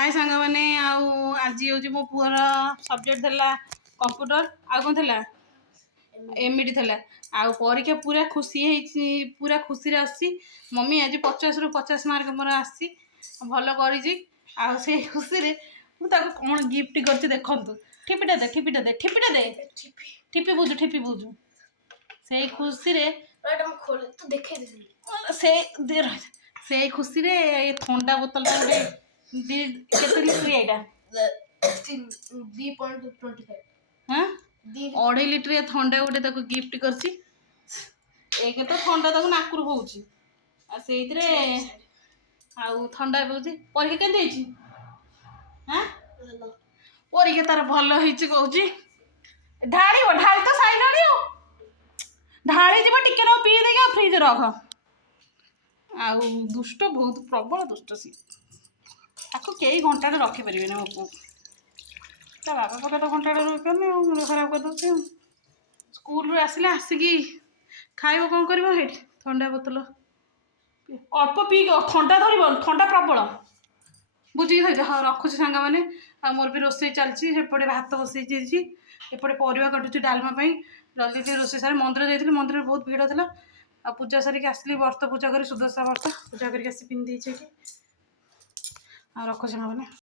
हाय सांग मैंने आज हूँ मो पुअर सब्जेक्ट थी कंप्यूटर आउ कौन थी एमईडी थी आ परीक्षा पूरा खुशी पूरा खुशी आसी मम्मी आज 50 ରୁ 50 मार्क मोर आसी भल कर खुशी कौन गिफ्ट कर देखु ठिपिटा दे ठिपिटा दे ठिपिटा दे ठिपी बुझु ठिपी बुझु से खुशी से खुशी रे ठंडा बोतल केते लिटर एटा 3.25 हाँ 2.5 लिटर ठंडा गोटे ताको गिफ्ट करछि एक तो ठंडा ताको नाकुर होउछि आ सेइतरे आउ ठंडा होउछि परीक्षा केते हिची हां परीक्षा तार भलो हिची कहउछि ढाळी तो साइलाणी ढाळी जीव टिके न पी देगा फ्रिज रख आउ दुष्ट बहुत प्रबल दुष्ट सी ताको कई घंटा रखी पारे ना मो ता बाबा पका तो घंटा रखिपारे मुंड खराब कर दे स्कूल आसिले आसिकी खाइब कौन कर ठंडा बोतल अल्प पी ठंडा धर ठंडा प्रबल बुझी हाँ रखुच्छी सांग मैंने मोर भी रोसे चलती सेपटे भात बसई एपटे परिवा काटुची डालमा जल्दी टे रोसे सारे मंदिर जाइए मंदिर बहुत भिड़ था आ पूजा सारिक आसली व्रत पूजा कर सुदशा व्रत पूजा करके पिंधि रखुच्छी मैंने।